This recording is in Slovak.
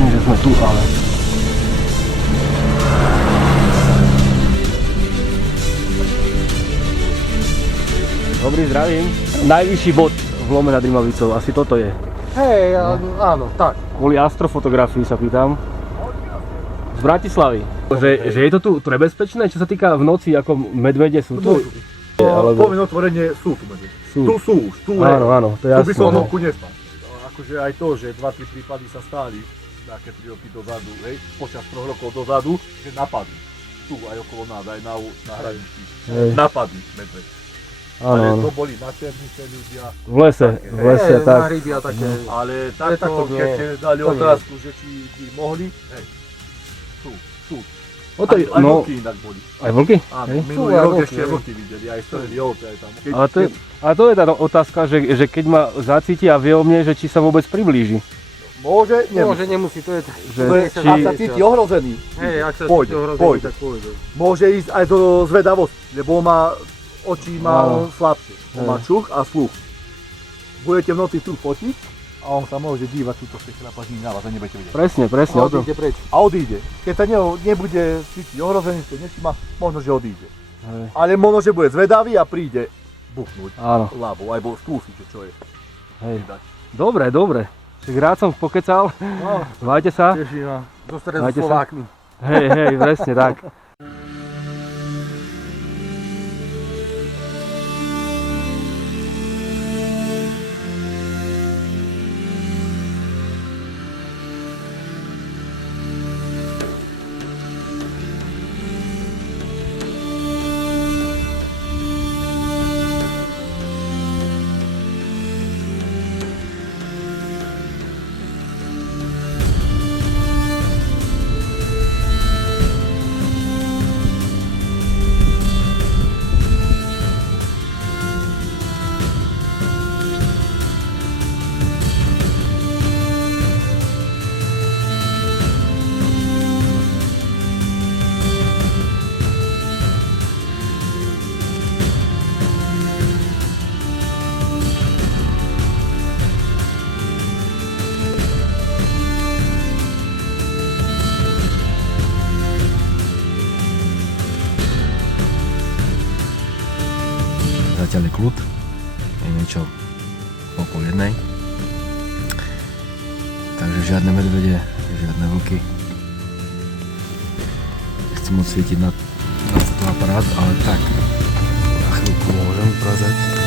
Myslím, že sme tu, ale... Dobrý, zdravím. Najvyšší bod v lome nad Rimavicou, asi toto je. Hej, áno, tak. Kvôli astrofotografii sa pýtam. Z Bratislavy. Že je to tu nebezpečné, čo sa týka v noci, ako medvede sú tu? Poviem otvorenie, sú tu medvede. Sú. Tu sú už, tu Áno, to je jasné. Tu by som nohku nespal. Akože aj to, že 2-3 prípady sa stáli, také 3 roky dozadu, hej, počas 3 rokov dozadu, že napadli. Tu aj okolo nás, aj na hranici. Napadli medvede. Ale to boli na Černice ľudia. V lese, tak. Na ryby a také. Ale takto, keď dali otázku, že či by mohli, hej, tu. Aj vlky inak boli. Aj vlky? Áno, minulý rok ešte vlky videli, aj strelili ovce aj tam. Ale to je tá otázka, že keď ma zacíti a vie o mne, že či sa vôbec priblíži. Môže, nemusí, to je... Ak sa cíti ohrozený, ak sa cíti ohrozený, tak pôjde. Môže ísť aj do zvedavosti, lebo má oči má slabšie, má čuch a sluch. Budete v noci tu fotiť a on sa môže dívať túto šlapažní na vás a nebudete vidieť. Presne. A odíde. Keď sa nebude cítiť ohrozený, to nečíma, možno, že odíde. Ale možno, že bude zvedavý a príde buchnúť ľavou, alebo skúsiť, čo je. Dobre. Však rád som pokecal. Majte sa. Teším ma. Do stredu s Slovákmi. Hej, presne tak. Zatiaľ je kľud, je niečo okolo 1. Takže žiadne medvede, žiadne vlky. Nechcem moc svietiť na fotoaparát, ale tak na chvíľku môžem ukázať.